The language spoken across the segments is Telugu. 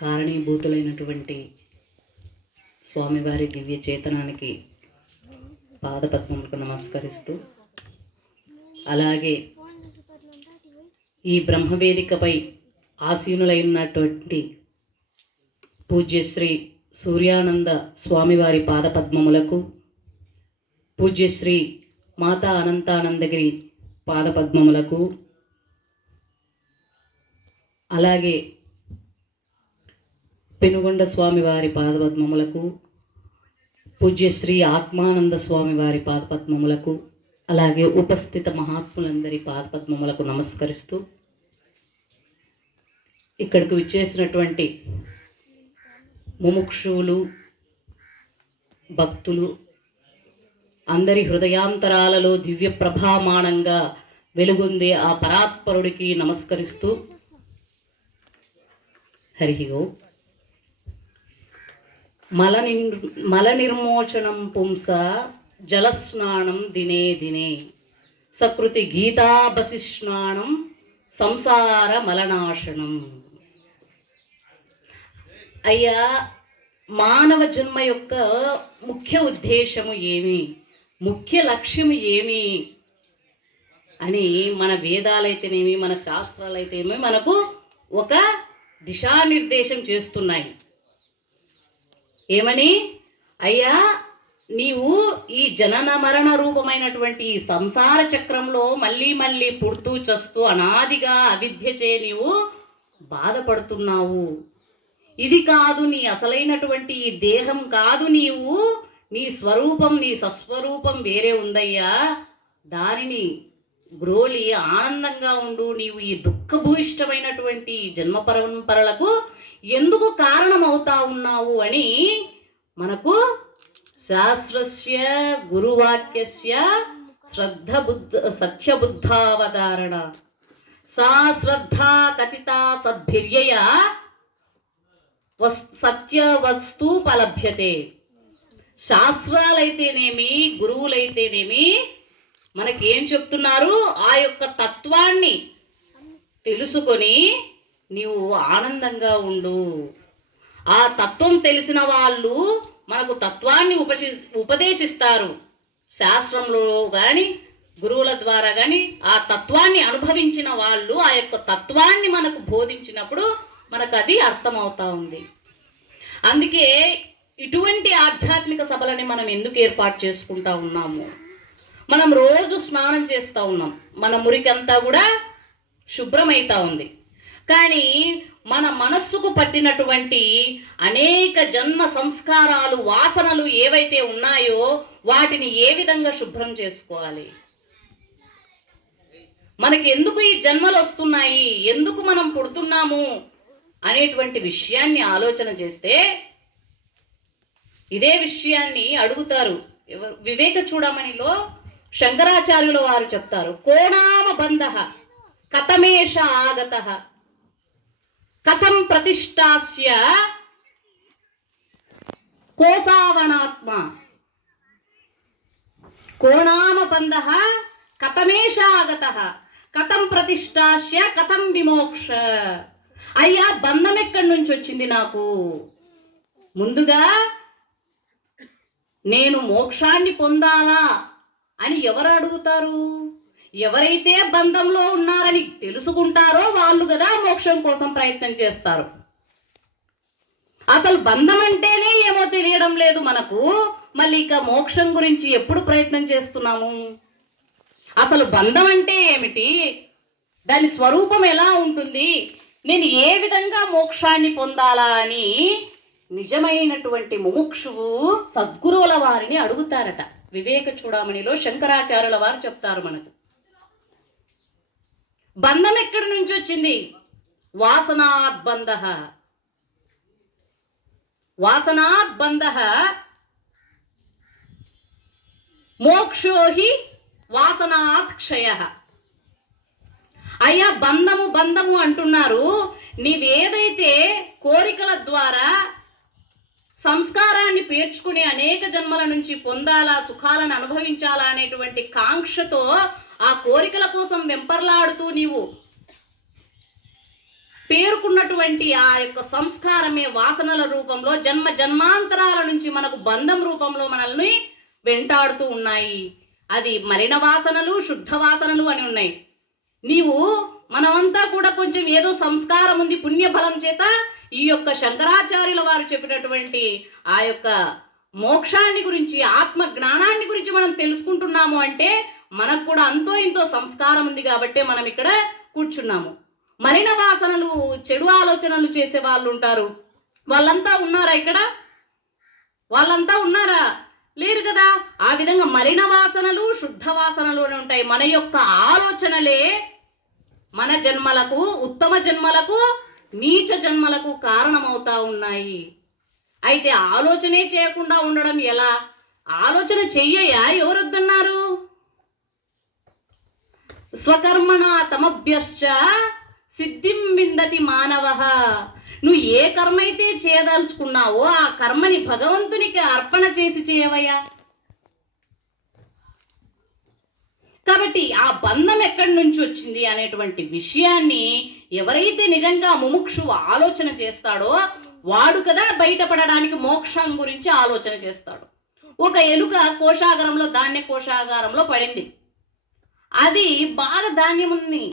కారణీభూతులైనటువంటి స్వామివారి దివ్య చేతనానికి పాదపద్మములకు నమస్కరిస్తూ, అలాగే ఈ బ్రహ్మవేదికపై ఆసీనులైనటువంటి పూజ్యశ్రీ సూర్యానంద స్వామివారి పాదపద్మములకు, పూజ్యశ్రీ మాతా అనంతానందగిరి పాదపద్మములకు, అలాగే పెనుగొండ స్వామివారి పాదపద్మములకు, పూజ్యశ్రీ ఆత్మానంద స్వామివారి పాదపద్మములకు, అలాగే ఉపస్థిత మహాత్ములందరి పాదపద్మములకు నమస్కరిస్తూ, ఇక్కడికి విచ్చేసినటువంటి ముముక్షువులు, భక్తులు అందరి హృదయాంతరాలలో దివ్య ప్రభామానంగా వెలుగొందే ఆ పరాత్పరుడికి నమస్కరిస్తూ, హరి ఓం. మల నిర్మోచనం పుంస జలస్నానం దినే దినే సకృతి గీతాబసిస్నానం సంసార మలనాశనం. అయ్యా, మానవ జన్మ యొక్క ముఖ్య ఉద్దేశము ఏమి, ముఖ్య లక్ష్యము ఏమి అని మన వేదాలైతేనేమి, మన శాస్త్రాలైతేనేమి మనకు ఒక దిశానిర్దేశం చేస్తున్నాయి. ఏమని? అయ్యా, నీవు ఈ జనన మరణ రూపమైనటువంటి ఈ సంసార చక్రంలో మళ్ళీ మళ్ళీ పుడుతూ చస్తూ అనాదిగా అవిద్యచే నీవు బాధపడుతున్నావు. ఇది కాదు నీ అసలైనటువంటి ఈ దేహం కాదు, నీ స్వరూపం, నీ సస్వరూపం వేరే ఉందయ్యా. దానిని గ్రోలి ఆనందంగా ఉండు. నీవు ఈ దుఃఖభూయిష్టమైనటువంటి జన్మ పరంపరలకు ఎందుకు కారణమవుతా ఉన్నావు అని మనకు శాస్త్రస్య గురువాక్యస్య సత్యబుద్ధావతారణ సా శ్రద్ధా కథితా సద్భిర్యయ సత్యవస్తు ఫలభ్యతే. శాస్త్రాలైతేనేమి, గురువులైతేనేమి మనకేం చెప్తున్నారు? ఆ యొక్క తత్వాన్ని తెలుసుకొని నీవు ఆనందంగా ఉండు. ఆ తత్వం తెలిసిన వాళ్ళు మనకు తత్వాన్ని ఉపదేశిస్తారు. శాస్త్రంలో కానీ గురువుల ద్వారా కానీ ఆ తత్వాన్ని అనుభవించిన వాళ్ళు ఆ యొక్క తత్వాన్ని మనకు బోధించినప్పుడు మనకు అది అర్థమవుతా ఉంది. అందుకే ఇటువంటి ఆధ్యాత్మిక సభలని మనం ఎందుకు ఏర్పాటు చేసుకుంటా ఉన్నాము? మనం రోజు స్నానం చేస్తూ ఉన్నాం, మన మురికంతా కూడా శుభ్రమవుతా ఉంది. కానీ మన మనస్సుకు పట్టినటువంటి అనేక జన్మ సంస్కారాలు, వాసనలు ఏవైతే ఉన్నాయో వాటిని ఏ విధంగా శుభ్రం చేసుకోవాలి? మనకి ఎందుకు ఈ జన్మలు వస్తున్నాయి, ఎందుకు మనం పుడుతున్నాము అనేటువంటి విషయాన్ని ఆలోచన చేస్తే ఇదే విషయాన్ని అడుగుతారు. వివేక చూడమనిలో శంకరాచార్యుల వారు చెప్తారు, కోణామ బంధ కథమేష ఆగత కథం ప్రతిష్టాస్య కోసావనాత్మ. కోణామ బంధ కథమేష ఆగత కథం ప్రతిష్టాస్య కథం విమోక్ష. అయ్యా, బంధం ఎక్కడి నుంచి వచ్చింది నాకు? ముందుగా నేను మోక్షాన్ని పొందాలా అని ఎవరు అడుగుతారు? ఎవరైతే బంధంలో ఉన్నారని తెలుసుకుంటారో వాళ్ళు కదా మోక్షం కోసం ప్రయత్నం చేస్తారు. అసలు బంధం అంటేనే ఏమో తెలియడం లేదు మనకు, మళ్ళీ ఇక మోక్షం గురించి ఎప్పుడు ప్రయత్నం చేస్తున్నాము? అసలు బంధం అంటే ఏమిటి, దాని స్వరూపం ఎలా ఉంటుంది, నేను ఏ విధంగా మోక్షాన్ని పొందాలా అని నిజమైనటువంటి ముముక్షువు సద్గురువుల వారిని అడుగుతారట. వివేక చూడమనిలో శంకరాచార్యుల వారు చెప్తారు మనకు. బంధం ఎక్కడి నుంచి వచ్చింది? వాసనాద్బంధ. వాసనాద్బంధ మోక్షోహి వాసనాత్ క్షయ. అయ్యా, బంధము బంధము అంటున్నారు. నీవేదైతే కోరికల ద్వారా సంస్కారాన్ని పేర్చుకుని అనేక జన్మల నుంచి పొందాలా, సుఖాలను అనుభవించాలా అనేటువంటి కాంక్షతో ఆ కోరికల కోసం వెంపర్లాడుతూ నీవు పేరుకున్నటువంటి ఆ యొక్క సంస్కారమే వాసనల రూపంలో జన్మ జన్మాంతరాల నుంచి మనకు బంధం రూపంలో మనల్ని వెంటాడుతూ ఉన్నాయి. అది మలిన వాసనలు, శుద్ధ వాసనలు అని ఉన్నాయి. నీవు మనమంతా కూడా కొంచెం ఏదో సంస్కారం ఉంది, పుణ్యఫలం చేత ఈ యొక్క శంకరాచార్యుల వారు చెప్పినటువంటి ఆ యొక్క మోక్షాన్ని గురించి, ఆత్మ జ్ఞానాన్ని గురించి మనం తెలుసుకుంటున్నాము అంటే మనకు కూడా అంతో ఇంతో సంస్కారం ఉంది కాబట్టి మనం ఇక్కడ కూర్చున్నాము. మలిన వాసనలు, చెడు ఆలోచనలు చేసే వాళ్ళు ఉంటారు. వాళ్ళంతా ఉన్నారా ఇక్కడ? వాళ్ళంతా ఉన్నారా? లేరు కదా. ఆ విధంగా మలిన వాసనలు, శుద్ధ వాసనలు అని ఉంటాయి. మన యొక్క ఆలోచనలే మన జన్మలకు, ఉత్తమ జన్మలకు, నీచ జన్మలకు కారణమవుతా ఉన్నాయి. అయితే ఆలోచనే చేయకుండా ఉండడం ఎలా? ఆలోచన చెయ్యయా? ఎవరొద్దన్నారు? స్వకర్మణ తమభ్యశ్చ సిద్ధిం విందతి మానవః. నువ్వు ఏ కర్మ అయితే చేయదలుచుకున్నావో ఆ కర్మని భగవంతునికి అర్పణ చేసి చేయవయ్యా. కాబట్టి ఆ బంధం ఎక్కడి నుంచి వచ్చింది అనేటువంటి విషయాన్ని ఎవరైతే నిజంగా ముముక్షువు ఆలోచన చేస్తాడో వాడు కదా బయటపడడానికి మోక్షం గురించి ఆలోచన చేస్తాడు. ఒక ఎలుక కోశాగారంలో, ధాన్య కోశాగారంలో పడింది. అది బాగా ధాన్యం ఉంది,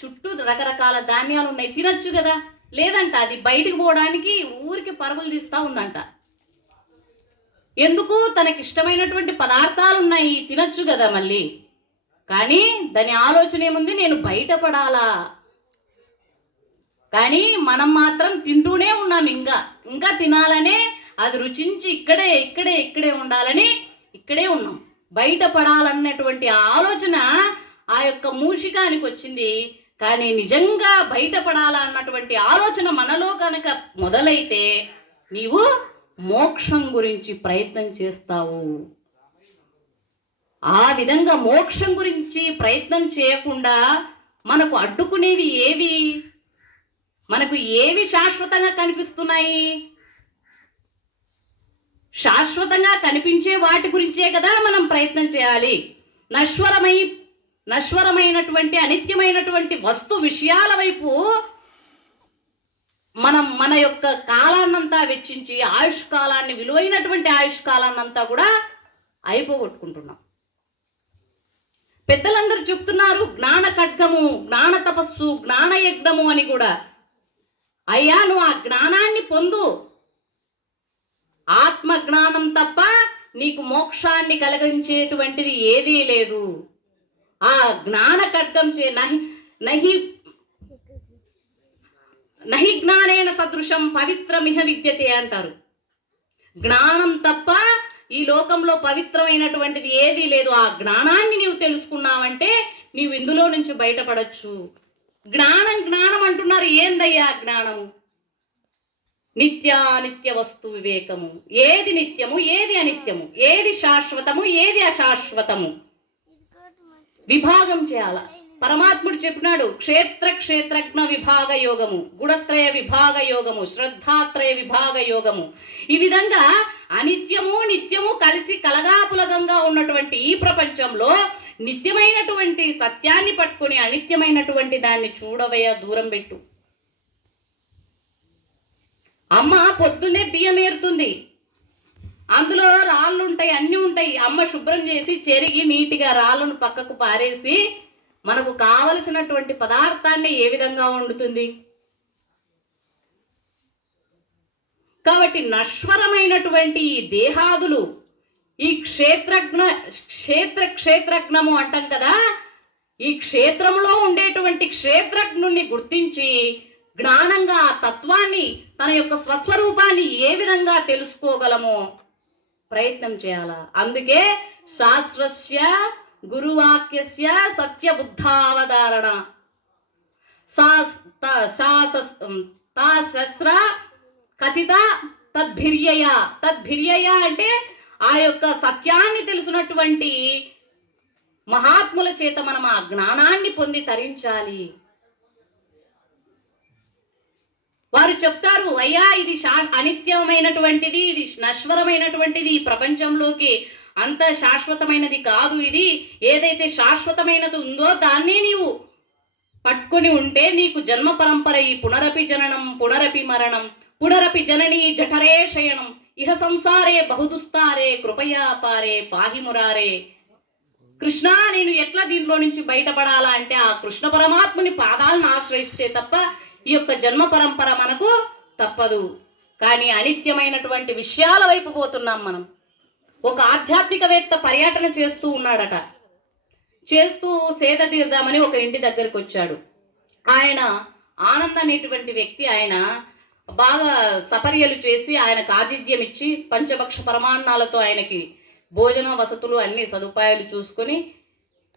చుట్టూ రకరకాల ధాన్యాలు ఉన్నాయి, తినచ్చు కదా. లేదంట, అది బయటకు పోవడానికి ఊరికి పరుగులు తీస్తూ ఉందంట. ఎందుకు? తనకి ఇష్టమైనటువంటి పదార్థాలు ఉన్నాయి, తినచ్చు కదా మళ్ళీ. కానీ దాని ఆలోచన ఏముంది? నేను బయటపడాలా. కానీ మనం మాత్రం తింటూనే ఉన్నాం, ఇంకా తినాలనే, అది రుచించి ఇక్కడే ఉండాలని ఇక్కడే ఉన్నాం. బయటపడాలన్నటువంటి ఆలోచన ఆ యొక్క మూషికానికి వచ్చింది. కానీ నిజంగా బయటపడాలన్నటువంటి ఆలోచన మనలో కనుక మొదలైతే నీవు మోక్షం గురించి ప్రయత్నం చేస్తావు. ఆ విధంగా మోక్షం గురించి ప్రయత్నం చేయకుండా మనకు అడ్డుకునేవి ఏవి? మనకు ఏవి శాశ్వతంగా కనిపిస్తున్నాయి? శాశ్వతంగా కనిపించే వాటి గురించే కదా మనం ప్రయత్నం చేయాలి. నశ్వరమైనటువంటి అనిత్యమైనటువంటి వస్తు విషయాల వైపు మనం మన యొక్క కాలాన్నంతా వెచ్చించి ఆయుష్కాలాన్ని, విలువైనటువంటి ఆయుష్కాలాన్నంతా కూడా అయిపోగొట్టుకుంటున్నాం. పెద్దలందరూ చెప్తున్నారు జ్ఞాన ఖడ్గము, జ్ఞాన తపస్సు, జ్ఞాన యజ్ఞము అని కూడా. అయ్యా, నువ్వు ఆ జ్ఞానాన్ని పొందు. ఆత్మ జ్ఞానం తప్ప నీకు మోక్షాన్ని కలిగించేటువంటిది ఏదీ లేదు. ఆ జ్ఞాన ఖడ్గం చే నహి జ్ఞానేన సదృశం పవిత్రమిహ విద్యతే అంటారు. జ్ఞానం తప్ప ఈ లోకంలో పవిత్రమైనటువంటిది ఏదీ లేదు. ఆ జ్ఞానాన్ని నీవు తెలుసుకున్నావంటే నీవు ఇందులో నుంచి బయటపడచ్చు. జ్ఞానం అంటున్నారు. ఏందయ్యా జ్ఞానము? నిత్యానిత్య వస్తు వివేకము. ఏది నిత్యము, ఏది అనిత్యము, ఏది శాశ్వతము, ఏది అశాశ్వతము విభాగం చేయాల. పరమాత్ముడు చెప్పినాడు, క్షేత్రజ్ఞ విభాగ యోగము, గుణత్రయ విభాగ యోగము, శ్రద్ధాత్రయ విభాగ యోగము. ఈ విధంగా అనిత్యము నిత్యము కలిసి కలగాపులగంగా ఉన్నటువంటి ఈ ప్రపంచంలో నిత్యమైనటువంటి సత్యాన్ని పట్టుకుని అనిత్యమైనటువంటి దాన్ని చూడవయ్యా, దూరం పెట్టు. అమ్మ పొద్దున్నే బియ్యం ఏరుతుంది, అందులో రాళ్ళు ఉంటాయి, అన్నీ ఉంటాయి. అమ్మ శుభ్రం చేసి చెరిగి నీటిగా రాళ్ళను పక్కకు పారేసి మనకు కావలసినటువంటి పదార్థాన్ని ఏ విధంగా వండుతుంది? కాబట్టి నశ్వరమైనటువంటి ఈ దేహాదులు, ఈ క్షేత్రజ్ఞము అంటాం కదా, ఈ క్షేత్రంలో ఉండేటువంటి క్షేత్రజ్ఞుణ్ణి గుర్తించి జ్ఞానంగా ఆ తత్వాన్ని, తన యొక్క స్వస్వరూపాన్ని ఏ విధంగా తెలుసుకోగలమో ప్రయత్నం చేయాల. అందుకే శాస్త్రస్య గురువాక్యస్య సత్యబుద్ధావధారణ శాస్త్ర కథిత తద్భిర్యయ అంటే ఆ యొక్క సత్యాన్ని తెలిసినటువంటి మహాత్ముల చేత మనం ఆ జ్ఞానాన్ని పొంది తరించాలి. వారు చెప్తారు, అయ్యా ఇది అనిత్యమైనటువంటిది, ఇది నశ్వరమైనటువంటిది, ఈ ప్రపంచంలోకి అంత శాశ్వతమైనది కాదు. ఇది ఏదైతే శాశ్వతమైనది ఉందో దాన్నే నీవు పట్టుకొని ఉంటే నీకు జన్మ పరంపర ఈ పునరపి జననం పునరపి మరణం పునరపి జననీ జఠరే శయనం ఇహ సంసారే బహుదుస్తారే కృపయా పారే పాహి మురారే. కృష్ణ నేను ఎట్లా దీంట్లో నుంచి బయటపడాలా అంటే ఆ కృష్ణ పరమాత్ముని పాదాలను ఆశ్రయిస్తే తప్ప ఈ యొక్క జన్మ పరంపర మనకు తప్పదు. కానీ అనిత్యమైనటువంటి విషయాల వైపు పోతున్నాం మనం. ఒక ఆధ్యాత్మికవేత్త పర్యటన చేస్తూ ఉన్నాడట. చేస్తూ సేద తీర్దామని ఒక ఇంటి దగ్గరికి వచ్చాడు. ఆయన ఆనంద్ అనేటువంటి వ్యక్తి, ఆయన బాగా సపర్యలు చేసి ఆయనకు ఆతిథ్యం ఇచ్చి పంచభక్ష పరమాన్నాలతో ఆయనకి భోజన వసతులు అన్ని సదుపాయాలు చూసుకొని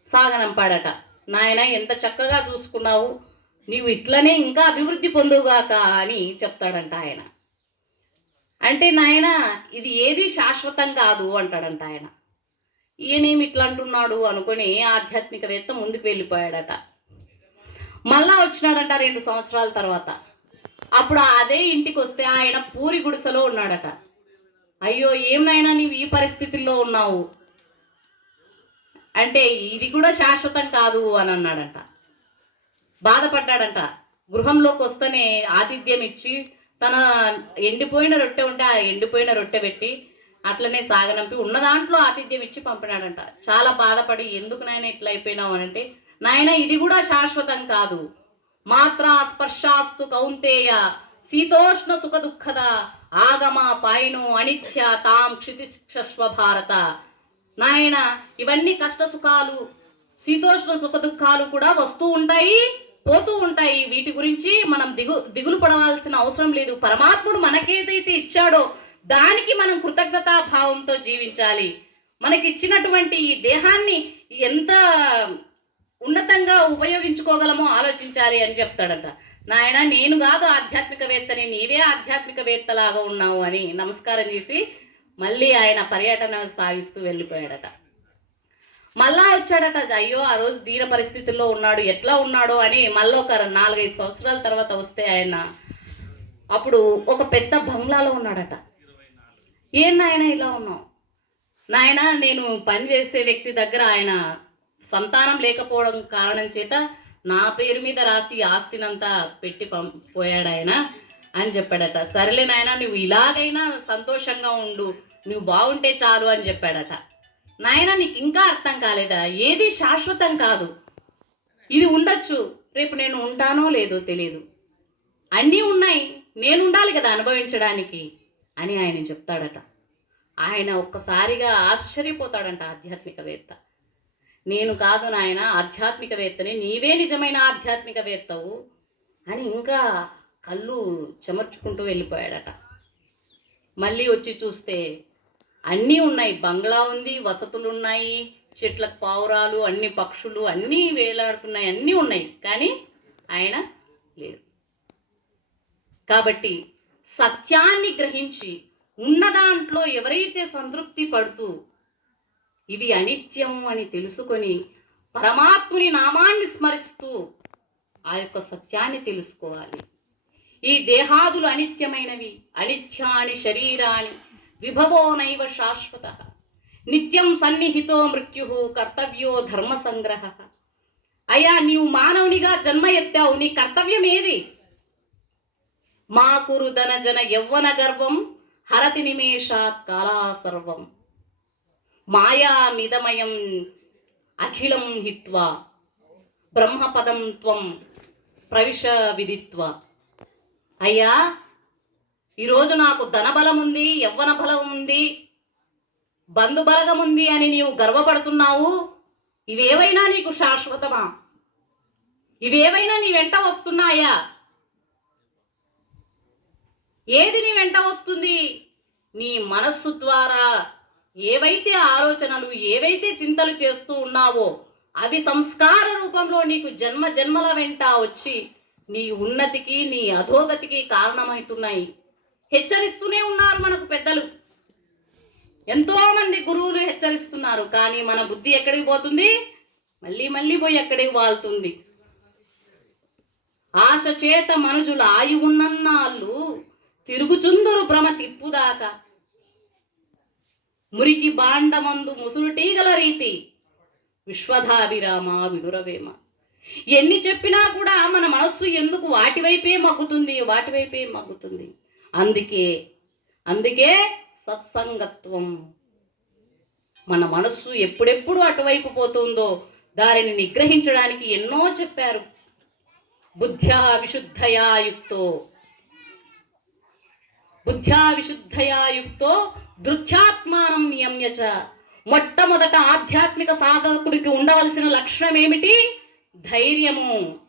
సాగనంపాడట. నాయన ఎంత చక్కగా చూసుకున్నావు, నీవు ఇట్లనే ఇంకా అభివృద్ధి పొందుగాక అని చెప్తాడంట ఆయన. అంటే నాయన ఇది ఏది శాశ్వతం కాదు అంటాడంట ఆయన. ఈయనేమి ఇట్లా అంటున్నాడు అనుకుని ఆధ్యాత్మికవేత్త ముందుకు వెళ్ళిపోయాడట. మళ్ళా వచ్చినాడంట 2 సంవత్సరాల తర్వాత. అప్పుడు అదే ఇంటికి వస్తే ఆయన పూరి గుడిసెలో ఉన్నాడట. అయ్యో ఏమైనా నీవు ఈ పరిస్థితుల్లో ఉన్నావు అంటే ఇది కూడా శాశ్వతం కాదు అని అన్నాడంట. బాధపడ్డాడంట. గృహంలోకి వస్తేనే ఆతిథ్యం ఇచ్చి తన ఎండిపోయిన రొట్టె ఉంటే ఆ ఎండిపోయిన రొట్టె పెట్టి అట్లనే సాగనంపి ఉన్న దాంట్లో ఆతిథ్యం ఇచ్చి పంపినాడంట. చాలా బాధపడి ఎందుకు నాయన ఇట్లా అయిపోయినావు అని అంటే, నాయన ఇది కూడా శాశ్వతం కాదు. మాత్ర స్పర్శాస్తు కౌంతేయ శీతోష్ణ సుఖ దుఃఖద ఆగమ పాయిను అనిత్య తాం క్షితిక్షస్వ భారత. నాయన ఇవన్నీ కష్ట సుఖాలు శీతోష్ణ సుఖ దుఃఖాలు కూడా వస్తూ ఉంటాయి పోతూ ఉంటాయి. వీటి గురించి మనం దిగులు పడవలసిన అవసరం లేదు. పరమాత్ముడు మనకేదైతే ఇచ్చాడో దానికి మనం కృతజ్ఞతా భావంతో జీవించాలి. మనకి ఇచ్చినటువంటి ఈ దేహాన్ని ఎంత ఉన్నతంగా ఉపయోగించుకోగలమో ఆలోచించాలి అని చెప్తాడంట. నాయన నేను కాదు ఆధ్యాత్మికవేత్తని, నీవే ఆధ్యాత్మికవేత్తలాగా ఉన్నావు అని నమస్కారం చేసి మళ్ళీ ఆయన పర్యటన సాగిస్తూ వెళ్ళిపోయాడట. మళ్ళా వచ్చాడట. అయ్యో ఆ రోజు దీన పరిస్థితుల్లో ఉన్నాడు, ఎట్లా ఉన్నాడో అని మళ్ళీ ఒక 4-5 సంవత్సరాల తర్వాత వస్తే ఆయన అప్పుడు ఒక పెద్ద బంగ్లాలో ఉన్నాడట. ఏం నాయన ఇలా ఉన్నావు? నాయన నేను పనిచేసే వ్యక్తి దగ్గర ఆయన సంతానం లేకపోవడం కారణం చేత నా పేరు మీద రాసి ఆస్తినంతా పెట్టి పోయాడు ఆయన అని చెప్పాడట. సరేలే నాయన నువ్వు ఇలాగైనా సంతోషంగా ఉండు, నువ్వు బాగుంటే చాలు అని చెప్పాడట. నాయన నీకు ఇంకా అర్థం కాలేదా? ఏది శాశ్వతం కాదు. ఇది ఉండొచ్చు, రేపు నేను ఉంటానో లేదో తెలియదు. అన్నీ ఉన్నాయి, నేను ఉండాలి కదా అనుభవించడానికి అని ఆయన చెప్తాడట. ఆయన ఒక్కసారిగా ఆశ్చర్యపోతాడంట ఆధ్యాత్మికవేత్త. నేను కాదు నాయన ఆధ్యాత్మికవేత్తని, నీవే నిజమైన ఆధ్యాత్మికవేత్తవు అని ఇంకా కళ్ళు చెమర్చుకుంటూ వెళ్ళిపోయాడట. మళ్ళీ వచ్చి చూస్తే అన్నీ ఉన్నాయి, బంగ్లా ఉంది, వసతులు ఉన్నాయి, చెట్లకు పావురాలు, అన్ని పక్షులు అన్నీ వేలాడుతున్నాయి, అన్నీ ఉన్నాయి. కానీ ఆయన లేదు. కాబట్టి సత్యాన్ని గ్రహించి ఉన్న దాంట్లో ఎవరైతే సంతృప్తి పడుతూ ఇది అనిత్యం అని తెలుసుకొని పరమాత్ముని నామాన్ని స్మరిస్తూ ఆ యొక్క సత్యాన్ని తెలుసుకోవాలి. ఈ దేహాదులు అనిత్యమైనవి, అనిత్యాని శరీరాన్ని విభవో నైవ శాశ్వత నిత్యం సన్నిహితో మృత్యు కర్తవ్యో ధర్మ సంగ్రహ. అయ్యా నీవు మానవునిగా జన్మ ఎత్తావు, నీ కర్తవ్యం ఏది? మా కురు ధనజన యవ్వన గర్వం హరతి నిమేషాత్ కాలా సర్వం మాయామిదమయం అఖిలం హిత్వా బ్రహ్మపదం త్వం ప్రవిశ విదిత్వ. అయ్యా ఈరోజు నాకు ధనబలం ఉంది, యవ్వన బలం ఉంది, బంధుబలగం ఉంది అని నీవు గర్వపడుతున్నావు. ఇవేవైనా నీకు శాశ్వతమా? ఇవేవైనా నీ వెంట వస్తున్నాయా? ఏది నీ వెంట వస్తుంది? నీ మనస్సు ద్వారా ఏవైతే ఆలోచనలు, ఏవైతే చింతలు చేస్తూ ఉన్నావో అవి సంస్కార రూపంలో నీకు జన్మ జన్మల వెంట వచ్చి నీ ఉన్నతికి, నీ అధోగతికి కారణమవుతున్నాయి. హెచ్చరిస్తూనే ఉన్నారు మనకు పెద్దలు, ఎంతోమంది గురువులు హెచ్చరిస్తున్నారు. కానీ మన బుద్ధి ఎక్కడికి పోతుంది? మళ్ళీ మళ్ళీ పోయి ఎక్కడికి వాళ్తుంది. ఆశ చేత మనుజులు ఆయువున్నన్నాళ్ళు తిరుగుచుందురు భ్రమ తిప్పుదాకా మురికి బాండమందు ముసురుటీగల రీతి విశ్వధాభిరామ వినురవేమ. ఎన్ని చెప్పినా కూడా మన మనస్సు ఎందుకు వాటివైపే మగ్గుతుంది. అందుకే సత్సంగత్వం. మన మనస్సు ఎప్పుడెప్పుడు అటువైపు పోతుందో దానిని నిగ్రహించడానికి ఎన్నో చెప్పారు. బుద్ధ్యా విశుద్ధయా యుక్తో ధృత్యాత్మానం నియమ్య చ. మొట్టమొదట ఆధ్యాత్మిక సాధకుడికి ఉండవలసిన లక్షణం ఏమిటి? ధైర్యము.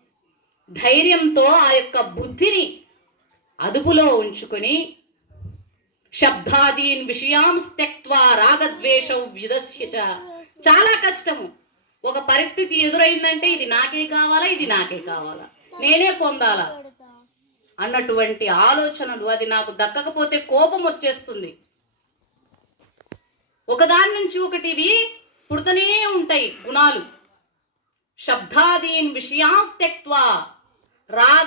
ధైర్యంతో ఆ యొక్క బుద్ధిని అదుపులో ఉంచుకొని శబ్దాదీన్ విషయాం త్యక్త్వా రాగద్వేషౌ వ్యుదస్య చ. చాలా కష్టము. ఒక పరిస్థితి ఎదురైందంటే ఇది నాకే కావాలా, నేనే పొందాలా అన్నటువంటి ఆలోచనలు, అది నాకు దక్కకపోతే కోపం వచ్చేస్తుంది. ఒకదాని నుంచి ఒకటివి పుడుతూనే ఉంటాయి గుణాలు. శబ్దాదీన్ విషయాం త్యక్త్వా రాగ